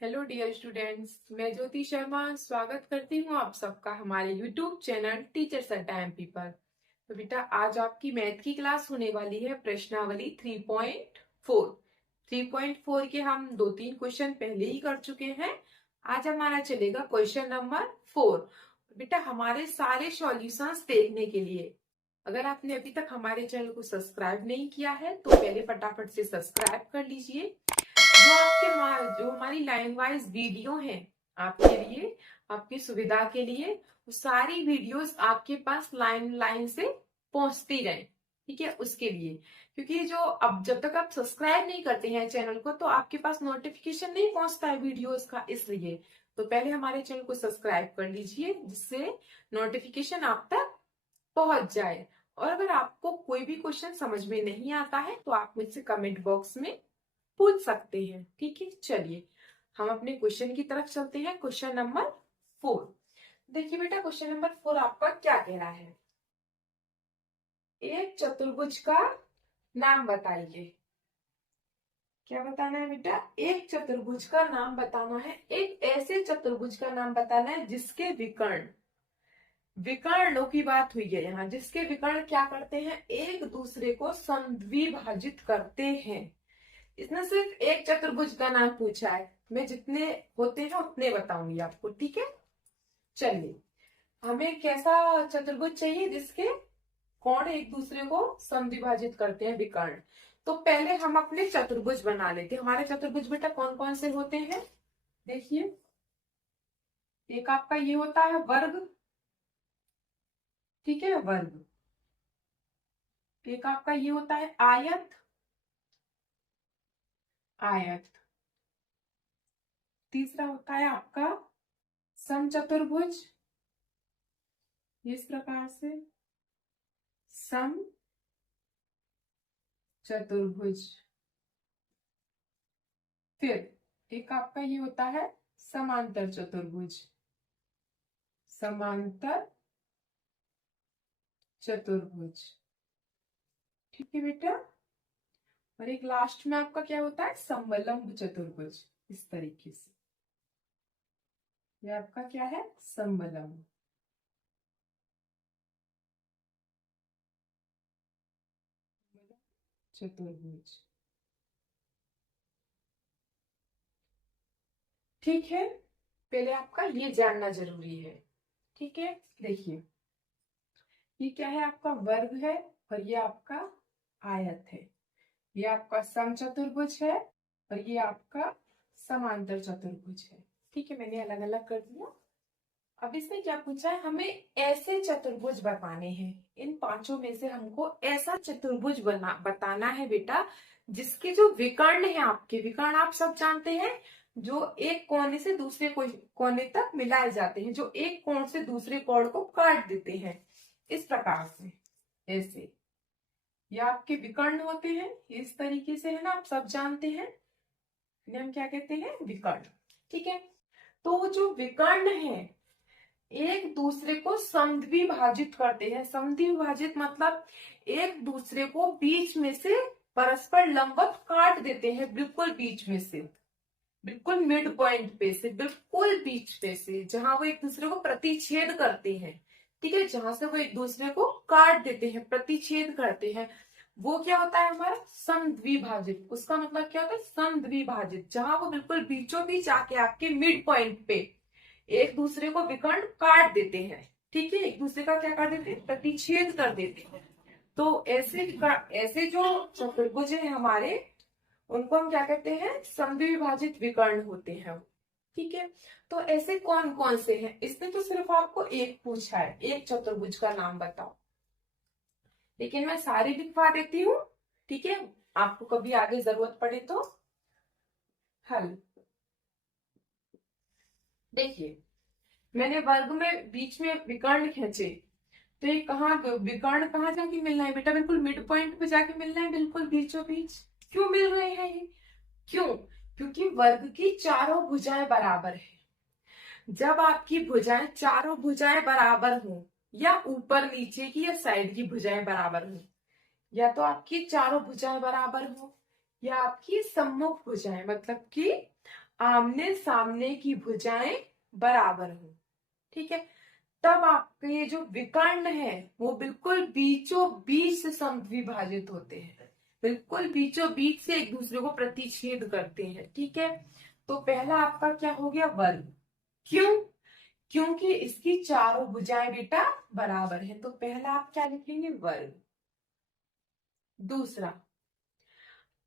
Hello dear students, मैं ज्योति शर्मा स्वागत करती हूँ आप सबका हमारे YouTube channel teachers at MP पर। तो बेटा आज आपकी मैथ की क्लास होने वाली है प्रश्नावली 3.4। 3.4 के हम 2-3 क्वेश्चन पहले ही कर चुके हैं। आज हमारा चलेगा क्वेश्चन नंबर 4। बेटा हमारे सारे सॉल्यूशंस देखने के लिए अगर आपने अभी तक हमारे चैनल को सब्सक्राइब नहीं किया है तो पहले फटाफट से सब्सक्राइब कर लीजिए। जो हमारी लाइन वाइज वीडियो है आपके लिए, आपकी सुविधा के लिए, वो सारी वीडियोस आपके पास लाइन लाइन से पहुंचती रहे। ठीक है, उसके लिए क्योंकि जो अब जब तक आप सब्सक्राइब नहीं करते हैं चैनल को तो आपके पास नोटिफिकेशन नहीं पहुंचता है वीडियोस का, इसलिए तो पहले हमारे चैनल को सब्सक्राइब कर लीजिए जिससे नोटिफिकेशन आप तक पहुंच जाए। और अगर आपको कोई भी क्वेश्चन समझ में नहीं आता है तो आप मुझसे कमेंट बॉक्स में पूछ सकते हैं। ठीक है, चलिए हम अपने क्वेश्चन की तरफ चलते हैं। क्वेश्चन नंबर 4 देखिए बेटा, क्वेश्चन नंबर 4 आपका क्या कह रहा है, एक चतुर्भुज का नाम बताइए। क्या बताना है बेटा, एक चतुर्भुज का नाम बताना है। एक ऐसे चतुर्भुज का नाम बताना है जिसके विकर्ण, विकर्णों की बात हुई है यहाँ, जिसके विकर्ण क्या करते हैं, एक दूसरे को समद्विभाजित करते हैं। इसने सिर्फ एक चतुर्भुज का नाम पूछा है, मैं जितने होते हैं उतने बताऊंगी आपको। ठीक है, चलिए हमें कैसा चतुर्भुज चाहिए जिसके कोण एक दूसरे को समद्विभाजित करते हैं, विकर्ण। तो पहले हम अपने चतुर्भुज बना लेते हैं। हमारे चतुर्भुज बेटा कौन कौन से होते हैं, देखिए एक आपका ये होता है वर्ग, ठीक है वर्ग। एक आपका ये होता है आयत, आयत। तीसरा होता है आपका समचतुर्भुज, इस प्रकार से सम चतुर्भुज। फिर एक आपका ये होता है समांतर चतुर्भुज, समांतर चतुर्भुज। ठीक है बेटा, और एक लास्ट में आपका क्या होता है, समलंब चतुर्भुज। इस तरीके से ये आपका क्या है, समलंब चतुर्भुज। ठीक है, पहले आपका ये जानना जरूरी है। ठीक है, देखिए ये क्या है, आपका वर्ग है और ये आपका आयत है। ये आपका समचतुर्भुज है और ये आपका समांतर चतुर्भुज है। ठीक है, मैंने अलग अलग कर दिया। अब इसमें क्या पूछा है, हमें ऐसे चतुर्भुज बताने हैं। इन पांचों में से हमको ऐसा चतुर्भुज बताना है बेटा जिसके जो विकर्ण है, आपके विकर्ण आप सब जानते हैं, जो एक कोने से दूसरे कोने तक मिलाए जाते हैं, जो एक कोण से दूसरे कोण को काट देते हैं, इस प्रकार से ऐसे ये आपके विकर्ण होते हैं। इस तरीके से है ना, आप सब जानते हैं, इन्हें हम क्या कहते हैं, विकर्ण। ठीक है, तो जो विकर्ण है एक दूसरे को समद्विभाजित करते हैं। समद्विभाजित मतलब एक दूसरे को बीच में से परस्पर लंबवत काट देते हैं, बिल्कुल बीच में से, बिल्कुल मिड पॉइंट पे से, बिल्कुल बीच पे से, जहां वो एक दूसरे को प्रतिच्छेद करते हैं। ठीक है, जहां से वो एक दूसरे को काट देते हैं, प्रतिच्छेद करते हैं, वो क्या होता है हमारा समद्विभाजित। उसका मतलब क्या होता है, समद्विभाजित, जहां वो बिल्कुल बीचों बीच आके आपके मिड पॉइंट पे एक दूसरे को विकर्ण काट देते हैं। ठीक है, एक दूसरे का क्या कर देते हैं, प्रतिच्छेद कर देते हैं। तो ऐसे जो चतुर्भुज है हमारे, उनको हम क्या कहते हैं, समद्विभाजित विकर्ण होते हैं। ठीक है, तो ऐसे कौन कौन से हैं, इसने तो सिर्फ आपको एक पूछा है, एक चतुर्भुज का नाम बताओ, लेकिन मैं सारे लिखवा देती हूँ। ठीक है, आपको कभी आगे जरूरत पड़े तो हल। देखिए मैंने वर्ग में बीच में विकर्ण खींचे, तो ये कहाँ विकर्ण कहाँ जाके मिलना है बेटा, बिल्कुल मिड पॉइंट पे जाके मिलना है, बिल्कुल बीचों बीच। क्यों मिल रहे हैं ये, क्यों, क्योंकि वर्ग की चारों भुजाएं बराबर है। जब आपकी भुजाएं, चारों भुजाएं बराबर हो, या ऊपर नीचे की या साइड की भुजाएं बराबर हो, या तो आपकी चारों भुजाएं बराबर हो, या आपकी सम्मुख भुजाएं, मतलब कि आमने सामने की भुजाएं बराबर हो, ठीक है, तब आपके ये जो विकर्ण है वो बिल्कुल बीचों बीच से समद्विभाजित होते हैं, बिल्कुल बीचों बीच से एक दूसरे को प्रतिच्छेद करते हैं, ठीक है। तो पहला आपका क्या हो गया, वर्ग। क्यों? क्योंकि इसकी चारों भुजाएं बेटा बराबर है, तो पहला आप क्या लिखेंगे, वर्ग। दूसरा,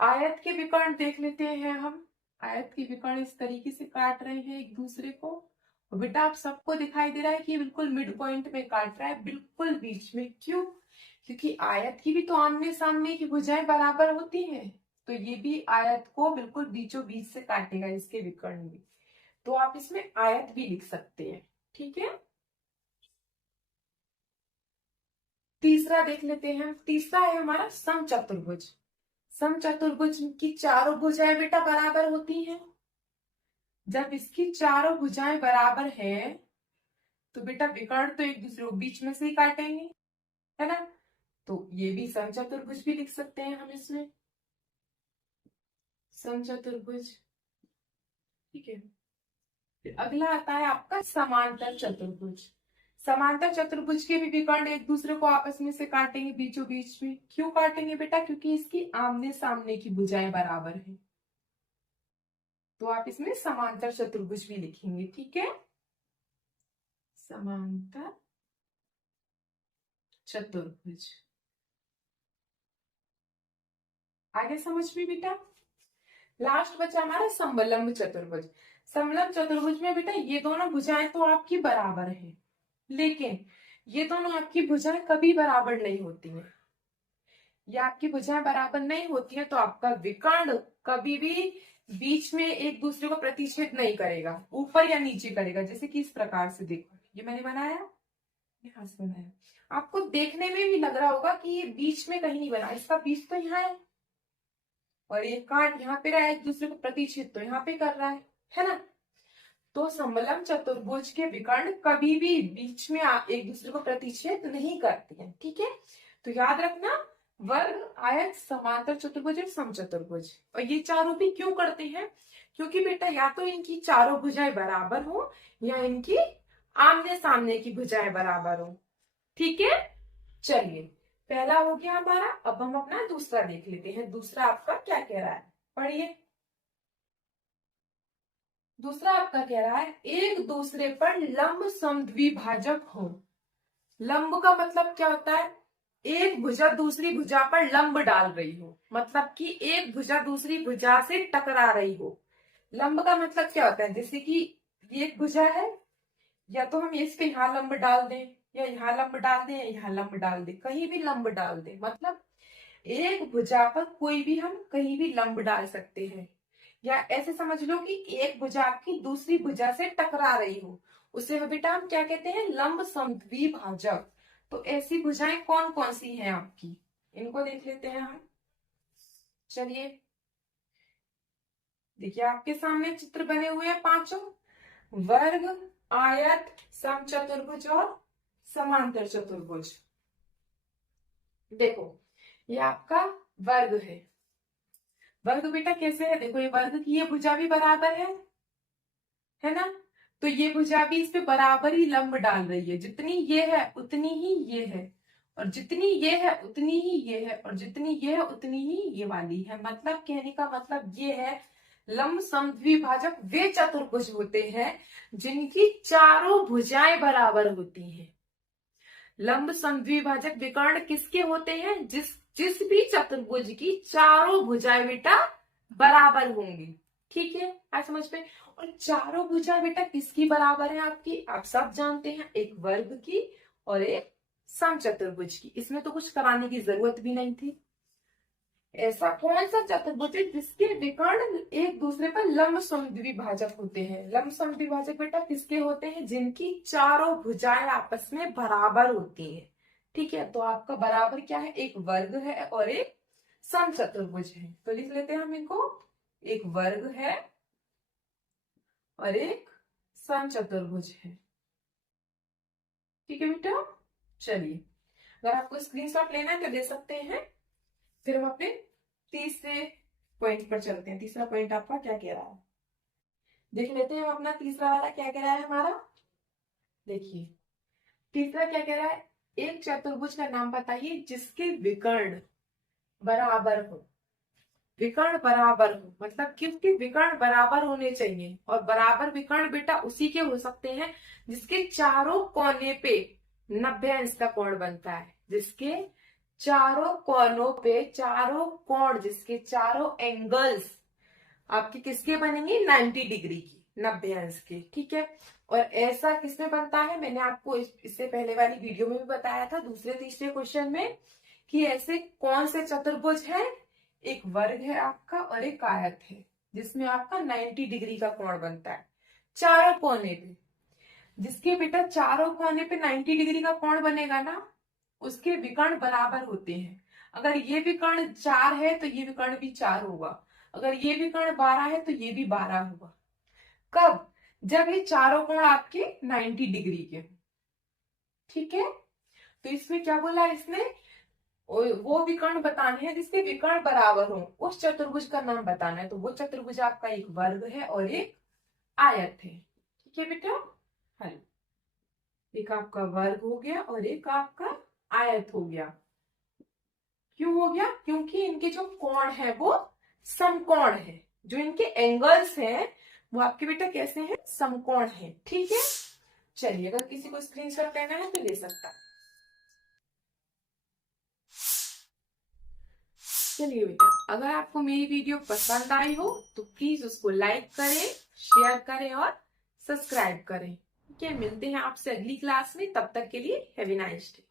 आयत के विकर्ण देख लेते हैं हम। आयत के विकर्ण इस तरीके से काट रहे हैं एक दूसरे को, और बेटा आप सबको दिखाई दे रहा है कि ये बिल्कुल मिड पॉइंट में काट रहा है, बिल्कुल बीच में। क्यों? क्योंकि आयत की भी तो आमने सामने की भुजाएं बराबर होती हैं, तो ये भी आयत को बिल्कुल बीचों बीच से काटेगा, इसके विकर्ण भी। तो आप इसमें आयत भी लिख सकते हैं, ठीक है। तीसरा देख लेते हैं। तीसरा है हमारा समचतुर्भुज। समचतुर्भुज की चारों भुजाएं बेटा बराबर होती हैं। जब इसकी चारों भुजाएं बराबर है तो बेटा विकर्ण तो एक दूसरे को बीच में से ही काटेंगे, है ना। तो ये भी समचतुर्भुज भी लिख सकते हैं हम इसमें, समचतुर्भुज, ठीक है। फिर अगला आता है आपका समांतर चतुर्भुज। समांतर चतुर्भुज के भी विकर्ण एक दूसरे को आपस में से काटेंगे बीचों बीच में। क्यों काटेंगे बेटा? क्योंकि इसकी आमने सामने की भुजाएं बराबर है, तो आप इसमें समांतर चतुर्भुज भी लिखेंगे, ठीक है। समांतर चतुर्भुज। आगे समझ में बेटा। लास्ट बचा हमारा समलंब चतुर्भुज। समलंब चतुर्भुज में बेटा ये दोनों भुजाएं तो आपकी बराबर हैं, लेकिन ये दोनों आपकी भुजाएं कभी बराबर नहीं होती हैं। ये आपकी भुजाएं बराबर नहीं होती हैं, तो आपका विकर्ण कभी भी बीच में एक दूसरे को प्रतिच्छेद नहीं करेगा, ऊपर या नीचे करेगा। जैसे कि इस प्रकार से देखो, ये मैंने बनाया, यहाँ से बनाया, आपको देखने में भी लग रहा होगा कि ये बीच में कहीं नहीं बना, इसका बीच तो यहाँ है, और ये काट यहाँ पे रहा है, एक दूसरे को प्रतिच्छेद तो यहाँ पे कर रहा है ना। तो समलंब चतुर्भुज के विकर्ण कभी भी बीच में एक दूसरे को प्रतिच्छेद नहीं करते हैं, ठीक है। तो याद रखना, वर्ग, आयत, समांतर चतुर्भुज और समचतुर्भुज। और ये चारों भी क्यों करते हैं? क्योंकि बेटा या तो इनकी चारों भुजाएं बराबर हो, या इनकी आमने सामने की भुजाएं बराबर हो, ठीक है। चलिए, पहला हो गया हमारा। अब हम अपना दूसरा देख लेते हैं। दूसरा आपका क्या कह रहा है, पढ़िए। दूसरा आपका कह रहा है एक दूसरे पर लंब समद्विभाजक हो। लंब का मतलब क्या होता है? एक भुजा दूसरी भुजा पर लंब डाल रही हो, मतलब कि एक भुजा दूसरी भुजा से टकरा रही हो। लंब का मतलब क्या होता है? जैसे कि ये एक भुजा है, या तो हम इस पे यहाँ लंब डाल दें, या यहाँ लंब डाल दें, या यहाँ लंब डाल दें, कहीं भी लंब डाल दें। मतलब एक भुजा पर कोई भी हम कहीं भी लंब डाल सकते हैं। या ऐसे समझ लो कि एक भुजा आपकी दूसरी भुजा से टकरा रही हो, उसे बेटा हम क्या कहते हैं? लंब समद्विभाजक। तो ऐसी भुजाएं कौन कौन सी हैं आपकी, इनको देख लेते हैं हम। चलिए, देखिए आपके सामने चित्र बने हुए हैं पांचों, वर्ग, आयत, समचतुर्भुज और समांतर चतुर्भुज। देखो, ये आपका वर्ग है। वर्ग बेटा कैसे है? देखो, ये वर्ग की ये भुजा भी बराबर है ना। तो ये भुजा भी इस पे बराबर ही लंब डाल रही है, जितनी ये है उतनी ही ये है, और जितनी ये है उतनी ही ये है, और जितनी ये है उतनी ही ये वाली है। मतलब कहने का मतलब ये है, लंब समद्विभाजक वे चतुर्भुज होते हैं जिनकी चारों भुजाएं बराबर होती हैं। लंब समद्विभाजक विकर्ण किसके होते हैं? जिस जिस भी चतुर्भुज की चारों भुजाएं बेटा बराबर होंगी, ठीक है। आज समझ में। और चारों भुजा बेटा किसकी बराबर है आपकी? आप सब जानते हैं, एक वर्ग की और एक समचतुर्भुज की। इसमें तो कुछ कराने की जरूरत भी नहीं थी। ऐसा कौन सा चतुर्भुज है जिसके विकर्ण एक दूसरे पर लंब समद्विभाजक होते हैं? लंब समद्विभाजक बेटा किसके होते हैं? जिनकी चारों भुजाएं आपस में बराबर होती हैं, ठीक है। तो आपका बराबर क्या है? एक वर्ग है और एक समचतुर्भुज है। तो लिख लेते हैं हम इनको, एक वर्ग है और एक समचतुर्भुज है, ठीक है बेटा। चलिए, अगर आपको स्क्रीनशॉट लेना है तो दे सकते हैं। फिर हम अपने तीसरे पॉइंट पर चलते हैं। तीसरा पॉइंट आपका क्या कह रहा है? देख लेते हैं हम अपना तीसरा वाला क्या कह रहा है हमारा। देखिए तीसरा क्या कह रहा है, एक चतुर्भुज का नाम बताइए जिसके विकर्ण बराबर हो। विकर्ण बराबर हो मतलब कि उसके विकर्ण बराबर होने चाहिए, और बराबर विकर्ण बेटा उसी के हो सकते हैं जिसके चारों कोने पे 90 अंश का कोण बनता है। जिसके चारों कोनों पे, चारों कोण, जिसके चारों एंगल्स आपके किसके बनेंगे, 90 डिग्री की, 90 अंश के, ठीक है। और ऐसा किसमें बनता है, मैंने आपको इससे पहले वाली वीडियो में भी बताया था दूसरे तीसरे क्वेश्चन में, कि ऐसे कौन से चतुर्भुज है, एक वर्ग है आपका और एक आयत है जिसमें आपका 90 डिग्री का कोण बनता है चारों कोने पे। जिसके बेटा चारों कोने पे 90 डिग्री का कोण बनेगा ना, उसके विकर्ण बराबर होते हैं। अगर ये विकर्ण 4 है तो ये विकर्ण भी 4 होगा, अगर ये विकर्ण 12 है तो ये भी 12 होगा। कब, जब ये चारों कोण आपके 90 डिग्री के, ठीक है। तो इसमें क्या बोला इसने, वो विकर्ण बताने हैं जिसके विकर्ण बराबर हो, उस चतुर्भुज का नाम बताना है। तो वो चतुर्भुज आपका एक वर्ग है और एक आयत है, ठीक है बेटा। हल, एक आपका वर्ग हो गया और एक आपका आयत हो गया। क्यों हो गया, क्योंकि इनके जो कोण है वो समकोण है, जो इनके एंगल्स हैं वो आपके बेटा कैसे हैं, समकोण है, ठीक है। चलिए अगर किसी को स्क्रीनशॉट लेना है तो ले सकता है। चलिए बेटा, अगर आपको मेरी वीडियो पसंद आई हो तो प्लीज उसको लाइक करें, शेयर करें और सब्सक्राइब करें, ठीक है। मिलते हैं आपसे अगली क्लास में, तब तक के लिए हैव ए नाइस डे।